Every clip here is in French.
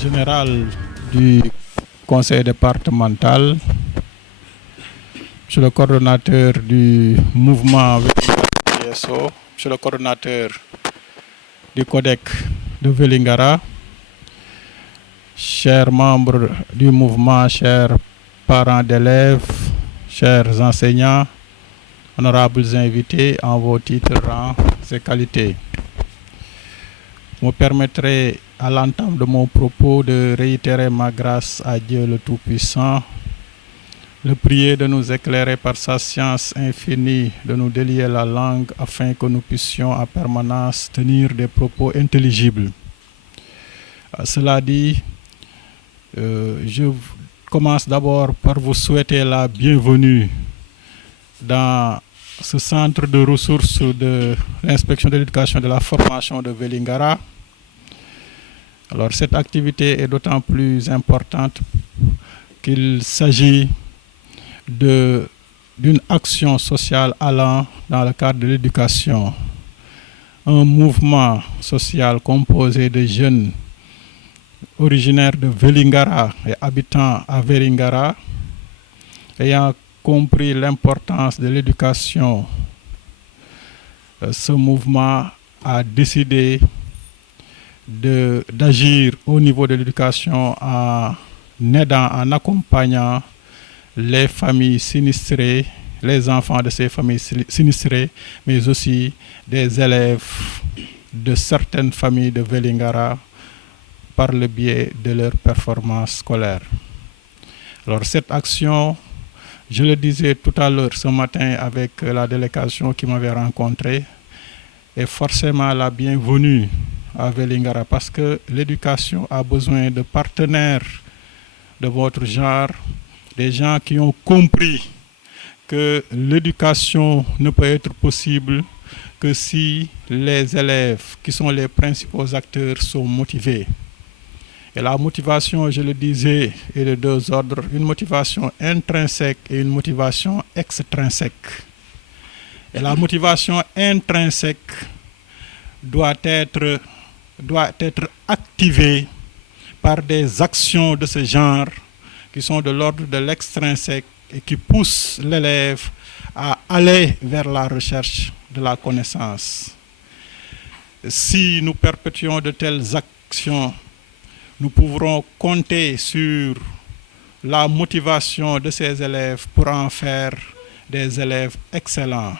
général du conseil départemental, monsieur le coordonnateur du mouvement VSO, monsieur le coordonnateur du CODEC de Vélingara, chers membres du mouvement, chers parents d'élèves, chers enseignants, honorables invités en vos titres, rangs et qualités. Vous me permettrez à l'entame de mon propos de réitérer ma grâce à Dieu le Tout-Puissant, le prier de nous éclairer par sa science infinie, de nous délier la langue afin que nous puissions en permanence tenir des propos intelligibles. Cela dit, je commence d'abord par vous souhaiter la bienvenue dans ce centre de ressources de l'inspection de l'éducation et de la formation de Vélingara. Alors cette activité est d'autant plus importante qu'il s'agit d'une action sociale allant dans le cadre de l'éducation. Un mouvement social composé de jeunes originaires de Vélingara et habitant à Vélingara, ayant compris l'importance de l'éducation, ce mouvement a décidé d'agir au niveau de l'éducation en aidant, en accompagnant les familles sinistrées, les enfants de ces familles sinistrées, mais aussi des élèves de certaines familles de Vélingara par le biais de leur performance scolaire. Alors cette action, je le disais tout à l'heure ce matin avec la délégation qui m'avait rencontré, est forcément la bienvenue à Vélingara parce que l'éducation a besoin de partenaires de votre genre, des gens qui ont compris que l'éducation ne peut être possible que si les élèves, qui sont les principaux acteurs, sont motivés. Et la motivation, je le disais, est de deux ordres, une motivation intrinsèque et une motivation extrinsèque. Et la motivation intrinsèque doit être activée par des actions de ce genre qui sont de l'ordre de l'extrinsèque et qui poussent l'élève à aller vers la recherche de la connaissance. Si nous perpétuons de telles actions, nous pourrons compter sur la motivation de ces élèves pour en faire des élèves excellents.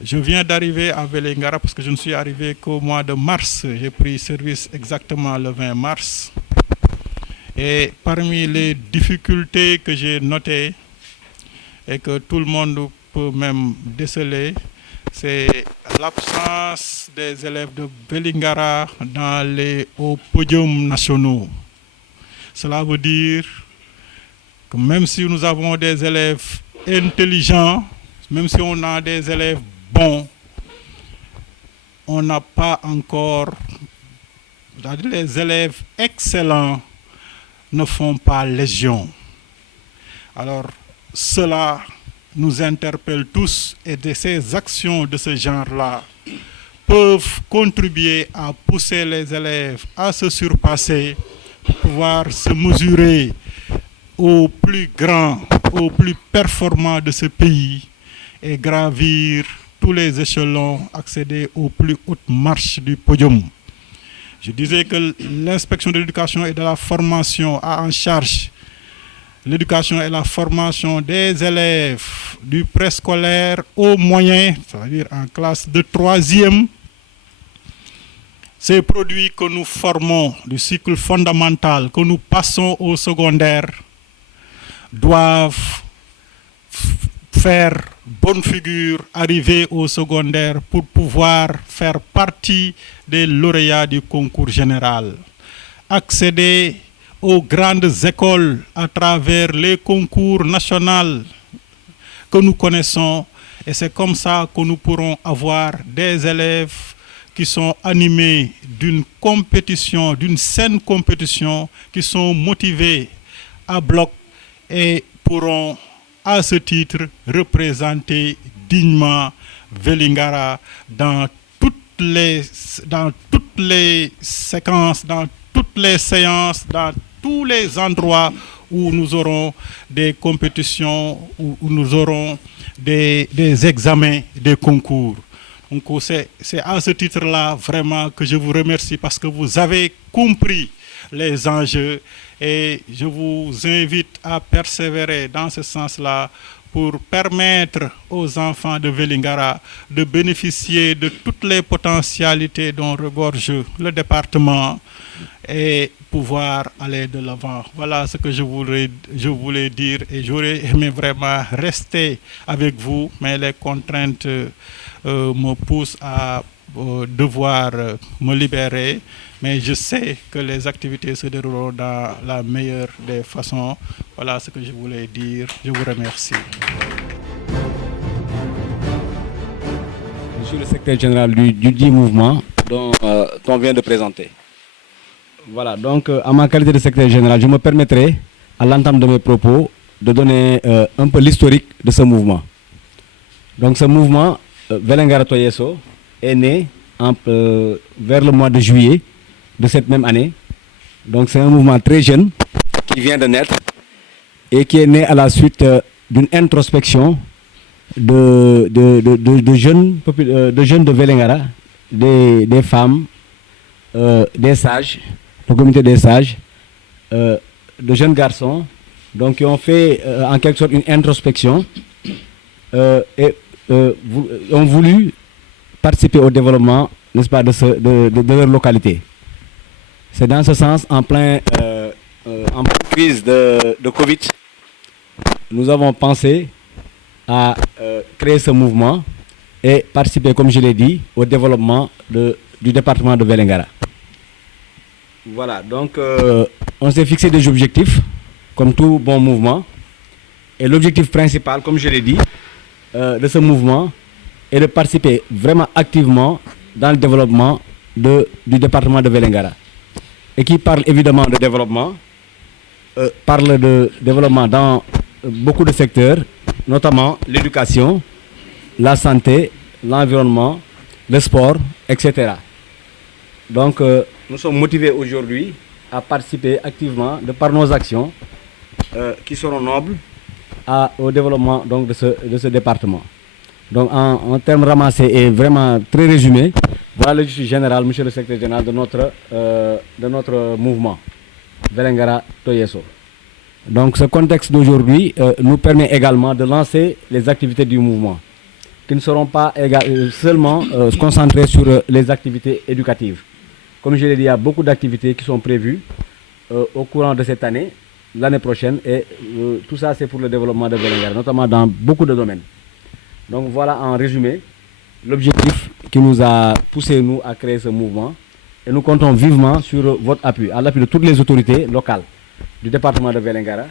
Je viens d'arriver à Vélingara parce que je ne suis arrivé qu'au mois de mars. J'ai pris service exactement le 20 mars. Et parmi les difficultés que j'ai notées et que tout le monde peut même déceler, c'est l'absence des élèves de Vélingara aux podiums nationaux. Cela veut dire que même si nous avons des élèves intelligents, même si on a des élèves bons, on n'a pas encore, les élèves excellents ne font pas légion. Alors cela nous interpelle tous et ces actions de ce genre-là peuvent contribuer à pousser les élèves à se surpasser pour pouvoir se mesurer aux plus grands, aux plus performants de ce pays et gravir tous les échelons, accéder aux plus hautes marches du podium. Je disais que l'inspection de l'éducation et de la formation a en charge l'éducation et la formation des élèves du préscolaire au moyen, c'est-à-dire en classe de 3e. Ces produits que nous formons du cycle fondamental, que nous passons au secondaire, doivent faire bonne figure, arriver au secondaire pour pouvoir faire partie des lauréats du concours général, accéder aux grandes écoles à travers les concours nationaux que nous connaissons, et c'est comme ça que nous pourrons avoir des élèves qui sont animés d'une compétition, d'une saine compétition, qui sont motivés à bloc et pourront à ce titre représenter dignement Vélingara dans toutes les séquences, dans toutes les séances, dans tous les endroits où nous aurons des compétitions, où nous aurons des examens, des concours. Donc c'est à ce titre-là vraiment que je vous remercie parce que vous avez compris les enjeux et je vous invite à persévérer dans ce sens-là pour permettre aux enfants de Vélingara de bénéficier de toutes les potentialités dont regorge le département et pouvoir aller de l'avant. Voilà ce que je voulais dire et j'aurais aimé vraiment rester avec vous, mais les contraintes me poussent à devoir me libérer. Mais je sais que les activités se dérouleront dans la meilleure des façons. Voilà ce que je voulais dire. Je vous remercie. Monsieur le secrétaire général du dit mouvement dont on vient de présenter. Voilà, donc à ma qualité de secrétaire général, je me permettrai, à l'entame de mes propos, de donner un peu l'historique de ce mouvement. Donc ce mouvement, Vélingara Toyeso, est né vers le mois de juillet de cette même année. Donc c'est un mouvement très jeune qui vient de naître et qui est né à la suite d'une introspection de jeunes de Vélingara, des femmes, des sages, le comité des sages, de jeunes garçons, donc qui ont fait en quelque sorte une introspection et ont voulu participer au développement, n'est-ce pas, de leur localité. C'est dans ce sens, en pleine crise de Covid, nous avons pensé à créer ce mouvement et participer, comme je l'ai dit, au développement du département de Vélingara. Voilà, donc on s'est fixé des objectifs, comme tout bon mouvement. Et l'objectif principal, comme je l'ai dit, de ce mouvement est de participer vraiment activement dans le développement du département de Vélingara. Et qui parle évidemment de développement, parle de développement dans beaucoup de secteurs, notamment l'éducation, la santé, l'environnement, le sport, etc. Donc nous sommes motivés aujourd'hui à participer activement de par nos actions qui seront nobles au développement donc, de ce département. Donc en termes ramassés et vraiment très résumés, voilà le juste général, monsieur le secrétaire général de notre mouvement, Vélingara Toyeso. Donc ce contexte d'aujourd'hui nous permet également de lancer les activités du mouvement, qui ne seront pas seulement concentrées sur les activités éducatives. Comme je l'ai dit, il y a beaucoup d'activités qui sont prévues au courant de cette année, l'année prochaine, et tout ça c'est pour le développement de Vélingara, notamment dans beaucoup de domaines. Donc voilà en résumé l'objectif qui nous a poussé nous à créer ce mouvement, et nous comptons vivement sur votre appui, à l'appui de toutes les autorités locales du département de Vélingara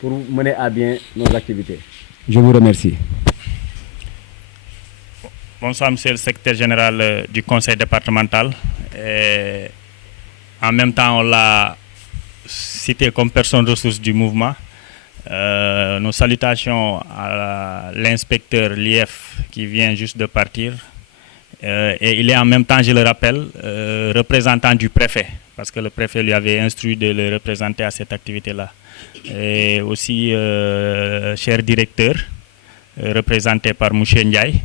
pour mener à bien nos activités. Je vous remercie. Bonsoir, monsieur le secrétaire général du conseil départemental. Et en même temps, on l'a cité comme personne ressource du mouvement. Nos salutations à l'inspecteur l'IF qui vient juste de partir. Et il est en même temps, je le rappelle, représentant du préfet, parce que le préfet lui avait instruit de le représenter à cette activité-là. Et aussi, cher directeur, représenté par Mouché Ndiaye,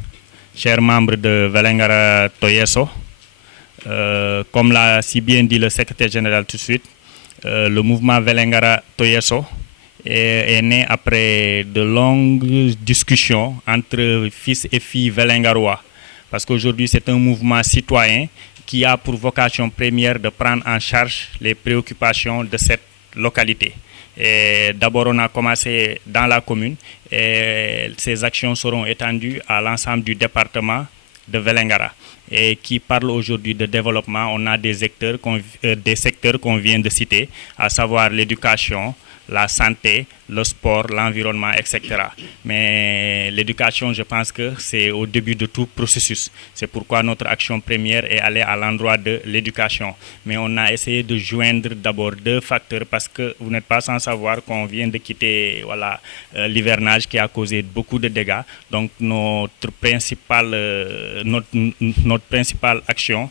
chers membres de Vélingara Toyeso, comme l'a si bien dit le secrétaire général tout de suite, le mouvement Vélingara Toyeso est né après de longues discussions entre fils et filles vélingarois. Parce qu'aujourd'hui, c'est un mouvement citoyen qui a pour vocation première de prendre en charge les préoccupations de cette localité. D'abord, on a commencé dans la commune et ces actions seront étendues à l'ensemble du département de Vélingara. Et qui parle aujourd'hui de développement, on a des secteurs qu'on vient de citer, à savoir l'éducation, la santé, le sport, l'environnement, etc. Mais l'éducation, je pense que c'est au début de tout processus. C'est pourquoi notre action première est allée à l'endroit de l'éducation. Mais on a essayé de joindre d'abord deux facteurs parce que vous n'êtes pas sans savoir qu'on vient de quitter l'hivernage qui a causé beaucoup de dégâts. Donc notre principale action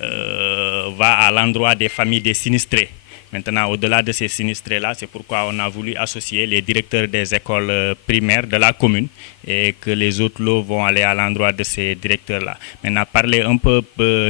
va à l'endroit des familles des sinistrés. Maintenant, au-delà de ces sinistrés-là, c'est pourquoi on a voulu associer les directeurs des écoles primaires de la commune et que les autres lots vont aller à l'endroit de ces directeurs-là. Maintenant, parler un peu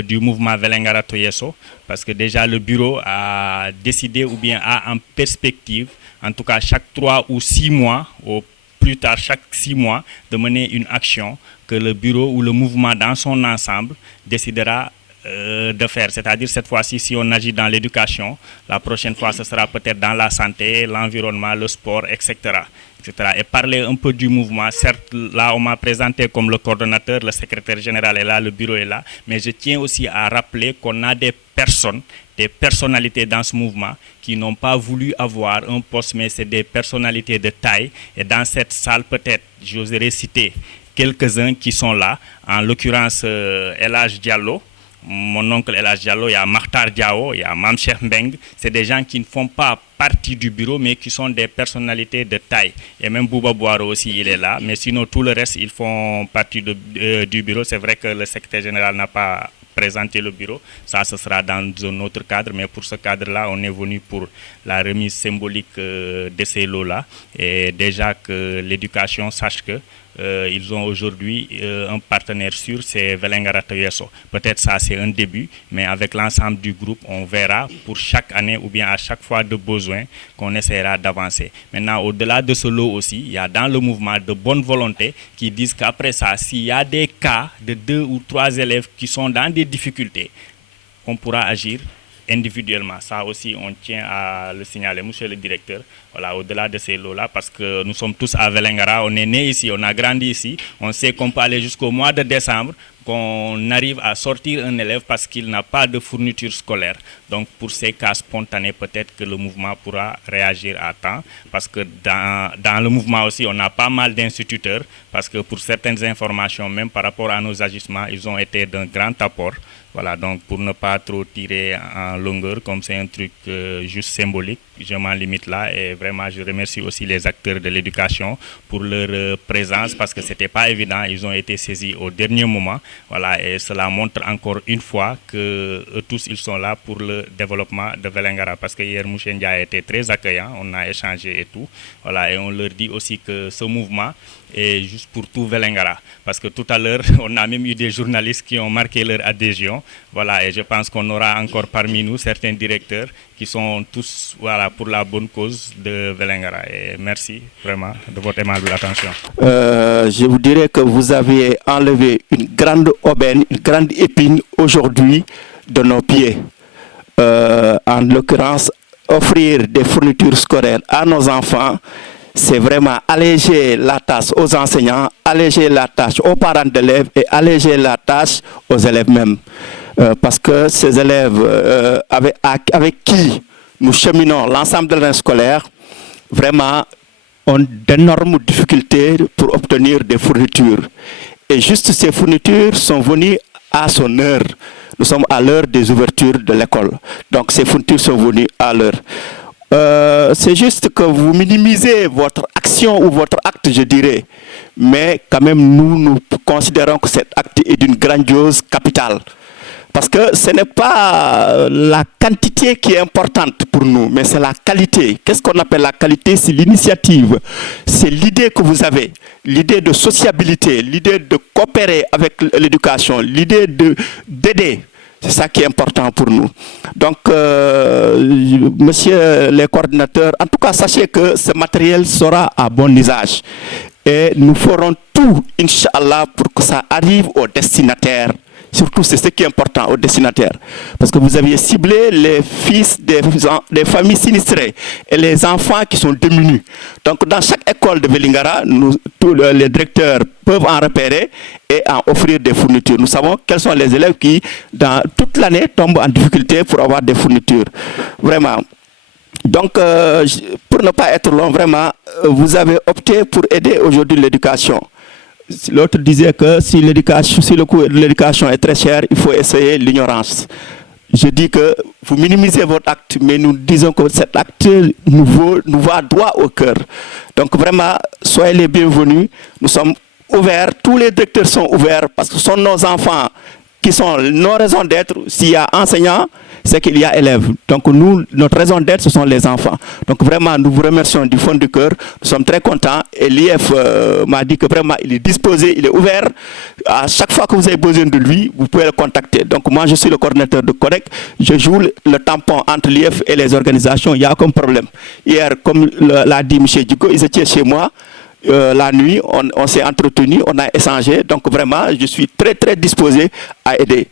du mouvement Vélingara Toyeso, parce que déjà le bureau a décidé ou bien a en perspective, en tout cas chaque 3 ou 6 mois, au plus tard chaque 6 mois, de mener une action que le bureau ou le mouvement dans son ensemble décidera de faire. C'est-à-dire cette fois-ci, si on agit dans l'éducation, la prochaine fois, ce sera peut-être dans la santé, l'environnement, le sport, etc., etc. Et parler un peu du mouvement. Certes, là, on m'a présenté comme le coordonnateur, le secrétaire général est là, le bureau est là, mais je tiens aussi à rappeler qu'on a des personnes, des personnalités dans ce mouvement qui n'ont pas voulu avoir un poste, mais c'est des personnalités de taille. Et dans cette salle, peut-être, j'oserais citer quelques-uns qui sont là, en l'occurrence El Hadj Diallo, mon oncle El Hadj Diallo, il y a Makhtar Diao, il y a Mam Cheikh Mbeng. C'est des gens qui ne font pas partie du bureau, mais qui sont des personnalités de taille. Et même Bouba Boaro aussi, il est là. Mais sinon, tout le reste, ils font partie du bureau. C'est vrai que le secrétaire général n'a pas présenté le bureau. Ça, ce sera dans un autre cadre. Mais pour ce cadre-là, on est venu pour la remise symbolique de ces lots-là. Et déjà que l'éducation sache que ils ont aujourd'hui un partenaire sûr, c'est Vélingara Toyeso. Peut-être ça c'est un début, mais avec l'ensemble du groupe, on verra pour chaque année ou bien à chaque fois de besoin qu'on essaiera d'avancer. Maintenant, au-delà de ce lot aussi, il y a dans le mouvement de bonne volonté qui disent qu'après ça, s'il y a des cas de 2 ou 3 élèves qui sont dans des difficultés, on pourra agir individuellement. Ça aussi, on tient à le signaler, monsieur le directeur, voilà, au-delà de ces lots-là, parce que nous sommes tous à Vélingara, on est né ici, on a grandi ici, on sait qu'on peut aller jusqu'au mois de décembre, qu'on arrive à sortir un élève parce qu'il n'a pas de fourniture scolaire. Donc pour ces cas spontanés, peut-être que le mouvement pourra réagir à temps, parce que dans le mouvement aussi, on a pas mal d'instituteurs, parce que pour certaines informations, même par rapport à nos agissements, ils ont été d'un grand apport. Voilà, donc pour ne pas trop tirer en longueur, comme c'est un truc juste symbolique, je m'en limite là et vraiment je remercie aussi les acteurs de l'éducation pour leur présence parce que c'était pas évident, ils ont été saisis au dernier moment. Voilà, et cela montre encore une fois que eux tous ils sont là pour le développement de Vélingara parce que hier Mouché Ndiaye a été très accueillant, on a échangé et tout. Voilà, et on leur dit aussi que ce mouvement est juste pour tout Vélingara parce que tout à l'heure on a même eu des journalistes qui ont marqué leur adhésion. Voilà, et je pense qu'on aura encore parmi nous certains directeurs qui sont tous voilà, pour la bonne cause de Vélingara. Et merci vraiment de votre aimable attention. Je vous dirais que vous avez enlevé une grande aubaine, une grande épine aujourd'hui de nos pieds. En l'occurrence, offrir des fournitures scolaires à nos enfants, c'est vraiment alléger la tâche aux enseignants, alléger la tâche aux parents d'élèves et alléger la tâche aux élèves même. Parce que ces élèves avec qui nous cheminons l'ensemble de l'année scolaire, vraiment ont d'énormes difficultés pour obtenir des fournitures. Et juste ces fournitures sont venues à son heure. Nous sommes à l'heure des ouvertures de l'école. Donc ces fournitures sont venues à l'heure. C'est juste que vous minimisez votre action ou votre acte, je dirais. Mais quand même, nous considérons que cet acte est d'une grandiose capitale. Parce que ce n'est pas la quantité qui est importante pour nous, mais c'est la qualité. Qu'est-ce qu'on appelle la qualité? C'est l'initiative, c'est l'idée que vous avez, l'idée de sociabilité, l'idée de coopérer avec l'éducation, l'idée d'aider. C'est ça qui est important pour nous. Donc, messieurs les coordinateurs, en tout cas, sachez que ce matériel sera à bon usage. Et nous ferons tout, Inch'Allah, pour que ça arrive aux destinataires. Surtout, c'est ce qui est important aux destinataires. Parce que vous aviez ciblé les fils des familles sinistrées et les enfants qui sont démunis. Donc, dans chaque école de Vélingara, tous les directeurs peuvent en repérer et en offrir des fournitures. Nous savons quels sont les élèves qui, dans toute l'année, tombent en difficulté pour avoir des fournitures. Vraiment. Donc, pour ne pas être long, vraiment, vous avez opté pour aider aujourd'hui l'éducation. L'autre disait que si le coût de l'éducation est très cher, il faut essayer l'ignorance. Je dis que vous minimisez votre acte, mais nous disons que cet acte nous va droit au cœur. Donc vraiment, soyez les bienvenus. Nous sommes ouverts, tous les directeurs sont ouverts parce que ce sont nos enfants qui sont nos raisons d'être. S'il y a enseignants, c'est qu'il y a élèves. Donc nous, notre raison d'être, ce sont les enfants. Donc vraiment, nous vous remercions du fond du cœur. Nous sommes très contents. Et l'IF m'a dit que vraiment, il est disposé, il est ouvert. À chaque fois que vous avez besoin de lui, vous pouvez le contacter. Donc moi, je suis le coordinateur de CODEC. Je joue le tampon entre l'IF et les organisations. Il n'y a aucun problème. Hier, comme l'a dit M. Djigo, ils étaient chez moi. La nuit, on s'est entretenu, on a échangé. Donc vraiment, je suis très très disposé à aider.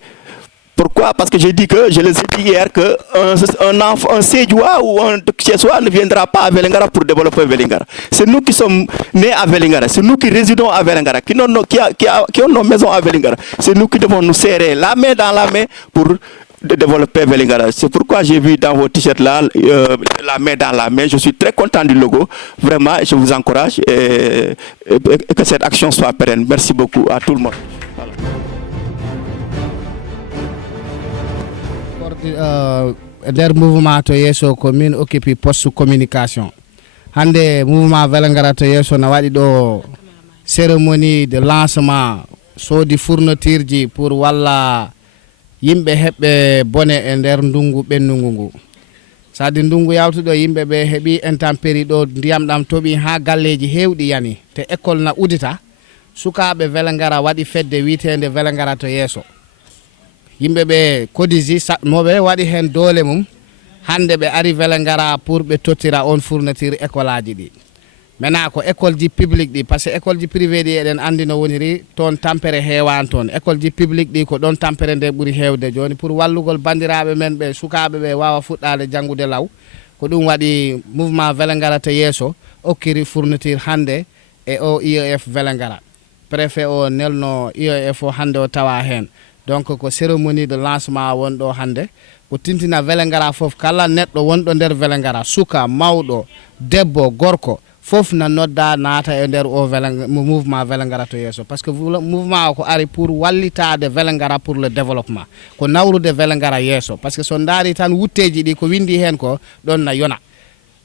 Pourquoi? Parce que j'ai dit que, je l'ai dit hier, qu'un Sédiois ou un Tchessois ne viendra pas à Vélingara pour développer Vélingara. C'est nous qui sommes nés à Vélingara, c'est nous qui résidons à Vélingara, qui ont nos maisons à Vélingara. C'est nous qui devons nous serrer la main dans la main pour développer Vélingara. C'est pourquoi j'ai vu dans vos t-shirts là, la main dans la main. Je suis très content du logo. Vraiment, je vous encourage et que cette action soit pérenne. Merci beaucoup à tout le monde. Der mouvement to yeso commune occupe poste communication hande mouvement Vélingara to yeso na wadi do cérémonie de lancement sodi fourniture ji pour walla yimbe hebbe bone e der ndungu bennungu ngu sadi ndungu yawtudo yimbe be hebi intempérie do ndiyam dam tobi ha galleji hewdi yani te école na udita sukabe Vélingara wadi fedde wiitende Vélingara to yeso yimbe be kodiji mobe wadi hen dole mum hande be ari Vélingara pour be totira on fourniture école aji di mena ko école ji public di parce que école ji privé di eden andi no woniri ton tampere hewan ton école ji public di ko don tampere de buri hewde joni pour wallugol bandirabe men be sukabe be wawa fuddade jangude law ko dum wadi mouvement Vélingara to yeso okkiri fourniture hande e o IEF Vélingara préfet o nelno IEF o hande o tawa hen donc ko cérémonie de lancement wondo hande ko tintina Vélingara fof kala neddo wondo der Vélingara suka mawdo debbo gorko fof na nodda naata e der o mouvement Vélingara to yeso parce que mouvement ko ari pour wallitade Vélingara pour le développement ko nawrude Vélingara yeso parce que so ndari tan wutteji di ko windi hen ko don na yona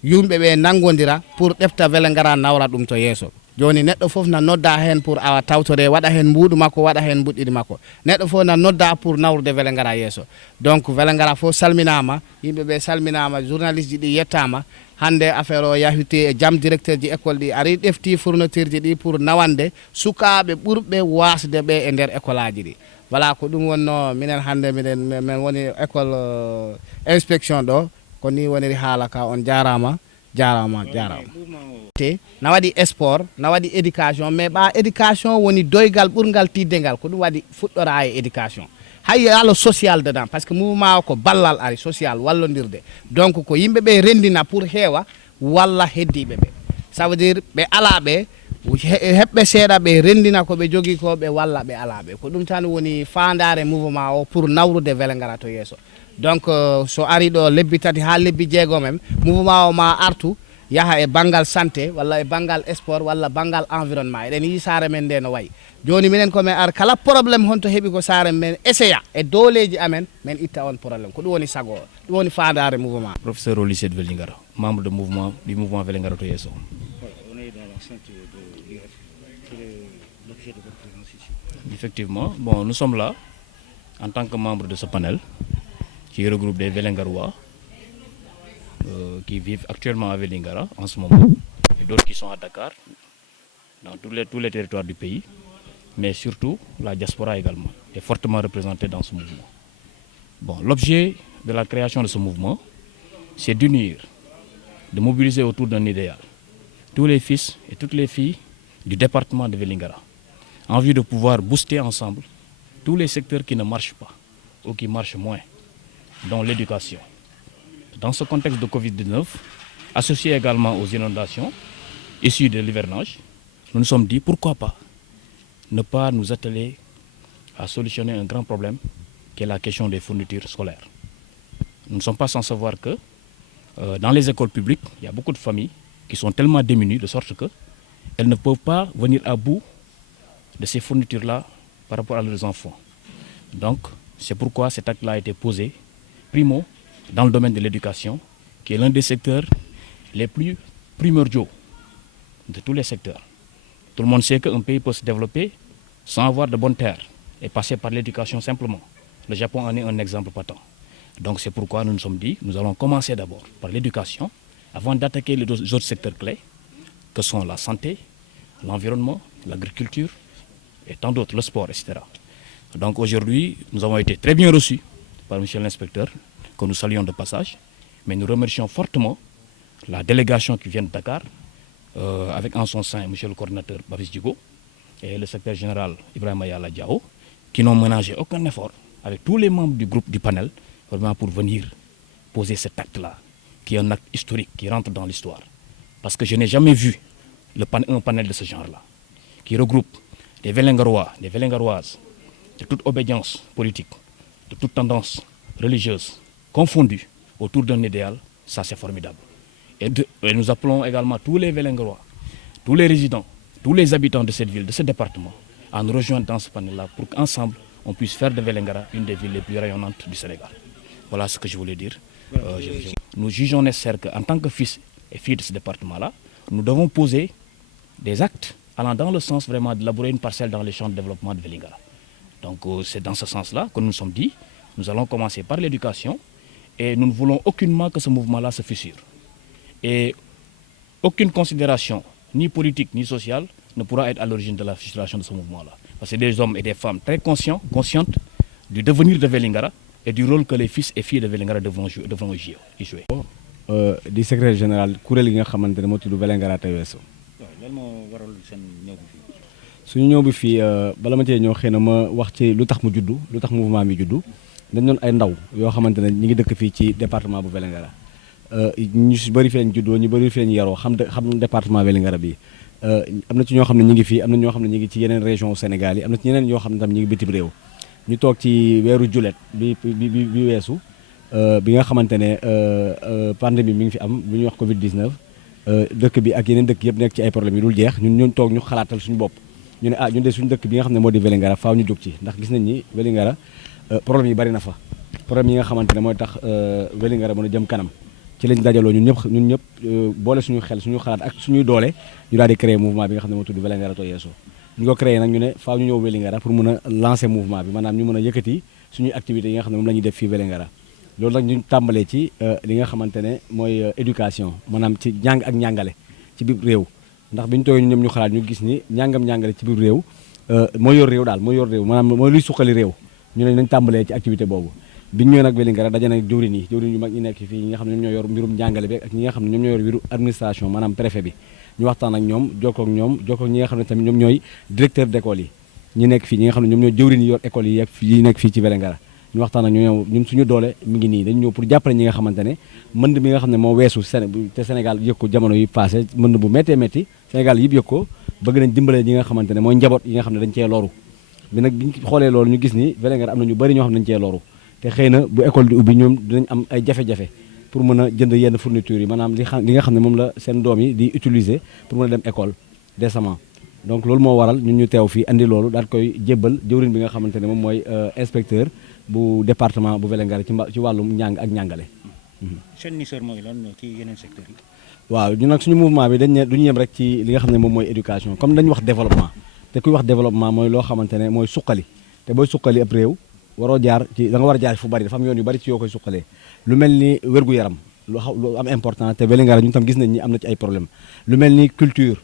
yumbe be nangondira pour defta Vélingara nawra dum to yeso joni neddo fof na nodda hen pour awa tawtore wada hen mbudu makko wada hen buddidi makko neddo fof na nodda pour nawrude Vélingara yeso donc Vélingara fof salminama yimbe be salminama journaliste di yettama hande affaire o yahute e jam directeur ji école di ari defti fourniture ji di pour nawande sukabe burbe wasde be e der école aji di voilà ko dum wonno minen hande men woni école inspection do ko ni woniri halaka on jarama na wadi sport na wadi éducation mais ba éducation woni doygal burgal tiddengal ko dum wadi fuddora e éducation hay yalo social dedans parce que mouvement ko ballal ari social wallondirde donc ko yimbe be rendina pour hewa walla heddibe be ça veut dire be alabe hebbe seeda be rendina ko be jogi ko be walla be alabe ko dum tan woni fandare mouvement o pour nawrude Vélingara to yeso donc so ari do lebbi tati ha lebbi jeego mem mouvement o ma artu yaha e bangal santé walla e bangal sport walla bangal environnement eden yi saare men de no way joni minen ko men ar kala problème honto hebi ko saare men essaya e doleji amen men itta on problème ko dum woni sago dum woni fandare mouvement. Professeur au lycée de Vélingara, membre du mouvement Vélingara to yeso. On est dans l'enceinte de l'IRF. Quel est l'objet de votre présence ici? Effectivement, bon, nous sommes là en tant que membre de ce panel qui regroupe des Vélingarois qui vivent actuellement à Vélingara en ce moment et d'autres qui sont à Dakar, dans tous les territoires du pays, mais surtout la diaspora également est fortement représentée dans ce mouvement. Bon, l'objet de la création de ce mouvement, c'est d'unir, de mobiliser autour d'un idéal tous les fils et toutes les filles du département de Vélingara en vue de pouvoir booster ensemble tous les secteurs qui ne marchent pas ou qui marchent moins, dont l'éducation. Dans ce contexte de Covid-19, associé également aux inondations issues de l'hivernage, nous nous sommes dit pourquoi pas ne pas nous atteler à solutionner un grand problème qui est la question des fournitures scolaires. Nous ne sommes pas sans savoir que dans les écoles publiques, il y a beaucoup de familles qui sont tellement démunies de sorte qu'elles ne peuvent pas venir à bout de ces fournitures-là par rapport à leurs enfants. Donc, c'est pourquoi cet acte-là a été posé, primo, dans le domaine de l'éducation, qui est l'un des secteurs les plus primordiaux de tous les secteurs. Tout le monde sait qu'un pays peut se développer sans avoir de bonnes terres, est passé par l'éducation simplement. Le Japon en est un exemple patent. Donc c'est pourquoi nous nous sommes dit, nous allons commencer d'abord par l'éducation, avant d'attaquer les autres secteurs clés, que sont la santé, l'environnement, l'agriculture, et tant d'autres, le sport, etc. Donc aujourd'hui, nous avons été très bien reçus par M. l'inspecteur, que nous saluons de passage, mais nous remercions fortement la délégation qui vient de Dakar, avec en son sein M. le coordinateur Babis Djigo et le secrétaire général Ibrahima Yala Diao, qui n'ont ménagé aucun effort avec tous les membres du groupe du panel, vraiment pour venir poser cet acte-là, qui est un acte historique, qui rentre dans l'histoire. Parce que je n'ai jamais vu un panel de ce genre-là, qui regroupe des Vélingarois, des Vélingaroises, de toute obédience politique, de toute tendance religieuse, confondues autour d'un idéal, ça c'est formidable. Et nous appelons également tous les Vélingarois, tous les résidents, tous les habitants de cette ville, de ce département, à nous rejoindre dans ce panel-là pour qu'ensemble, on puisse faire de Vélingara une des villes les plus rayonnantes du Sénégal. Voilà ce que je voulais dire. Nous jugeons nécessaire qu'en tant que fils et filles de ce département-là, nous devons poser des actes allant dans le sens vraiment d'élaborer une parcelle dans les champs de développement de Vélingara. Donc c'est dans ce sens-là que nous nous sommes dit, nous allons commencer par l'éducation et nous ne voulons aucunement que ce mouvement-là se fissure. Et aucune considération, ni politique ni sociale, ne pourra être à l'origine de la fissuration de ce mouvement-là. Parce que des hommes et des femmes très conscientes du devenir de Vélingara et du rôle que les fils et filles de Vélingara devront y jouer. di secrétaire général kuréel yi nga xamante ne moo tudd Vélingara Tay Wesso. waaw lan moo waral seen ñëw bi fii. suñu ñëw bi fii bala ma cee ñëw xëy na ma wax ci lu tax mu juddu lu tax mouvement bi juddu dañ doon ay ndaw yoo xamante ne ñi ngi dëkk fii ci département bu Vélingara ñu si bëri fi lañ juddoo ñu bëri fi lañ yaroo xam département Vélingara bi am na ci ñoo xam ne ñi ngi fii am na ñoo xam ne ñi ngi ci yeneen région Sénégal yi am na ci ñeneen ñoo xam ne tam ñi ngi bitim réew ñu toog ci weeru julet bi weesu bi nga xamante ne pandémie mi ngi fi am bu ñuy wax Covid 19 dëkk bi ak yeneen dëkk yëpp nekk ci ay problèmes yi dul jeex ñun toog ñu xalaatal suñu bopp ñu ne ñun de suñu dëkk bi nga xam ne moo di Vélingara faaw ñu jóg ci ndax gis nañ ni Vélingara problème yi bari na fa problème yi nga xamante ne mooy tax Vélingara mën a jëm kanam ci lañ dajaloo ñun ñëpp boole suñu xel suñu xalaat ak suñuy doole ñu daal di créer mouvement bi nga xam ne moo tudd Vélingara Tay Wesso ñu ko créé nag ñu ne faaw ñu ñëw Vélingara pour mën a lancer mouvement bi maanaam ñu mën a yëkkati suñuy activités yi nga xam ne moom la ñuy def fii Vélingara loolu nag ñu tàmbalee ci li nga xamante ne mooy éducation maanaam ci njàng ak njàngale ci biir réew ndax bi ñu toogee ñu ñoom ñu xalaat ñu gis ni njàngale ci biir réew mooy yor réew daal mooy yor réew maanaam mooy luy suqali réew ñu ne nañ tàmbalee ci activité boobu bi ñu ñëwee nag Vélingara daje nag jëwriñ yu mag ñi nekk fii ñi nga xam ne ñoom ñoo yor mbirum njàngale bi ak ñi nga xam ne ñoom ñoo yor mbirum administration maanaam préfet bi ñu waxtaan ak ñoom jokkoo ak ñi nga xam ne tamit ñoom ñooy directeur d'école yi ñi nekk fii ñi nga xam ne ñoom ñooy jëwriñ yi yor école yi nekk fii ci Vélingara ñu waxtaan ak ñun suñu doole mi ngi nii dañu ñëw pour jàppale ñi nga xamante ne mënd mi nga xam ne moo weesu te Sénégal yëg ko jamono yi passé mënd bu méttee métti Sénégal yëpp yëg ko bëgg nañ dimbale ñi nga xamante ne mooy njaboot yi nga xam ne dañ cee loru bi nag biñ xoolee loolu ñu gis ni Vélingara am na ñu bëri ñoo xam ne dañ cee loru te xëy na bu école di ubbi ñoom dinañ am ay jafe-jafe pour mën a jënd yenn fournitures yi maanaam li nga xam ne moom la seen doom yi di utiliser pour mën a dem école décemment donc loolu moo waral ñun ñu teew fii andi loolu daal koy jébbal jëwriñ bi nga xamante ne moom mooy inspecteur bu département bu Vélingara ci wàllum njàng ak njàngale. seen mission mooy lan ci yeneen secteurs yi. waaw ñun nag suñu mouvement bi dañ ne duñu yem rek ci li nga xam ne moom mooy éducation comme dañu wax développement te kuy wax développement mooy loo xamante ne mooy suqali te booy suqali ab réew waroo jaar ci da nga war a jaar fu bari dafa am yoon yu bari ci yoo koy suqalee lu mel ni wér-gu-yaram lu am important te Vélingara ñun tam gis nañ ni am na ci ay problème lu mel ni culture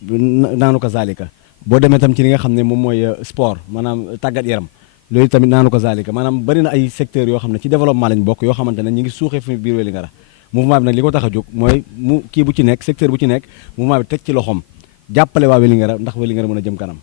naanu ko zalika boo demee tam ci li nga xam ne moom mooy sport maanaam tàggat yaram loolu tamit naanu ko zalika maanaam bari na ay secteurs yoo xam ne ci développement lañ bokk yoo xamante ne ñi ngi suuxee fi biir Vélingara mouvement bi nag li ko tax a jóg mooy kii bu ci nekk secteur bu ci nekk mouvement bi teg ci loxoom jàppale waa Vélingara ndax Vélingara mën a jëm kanam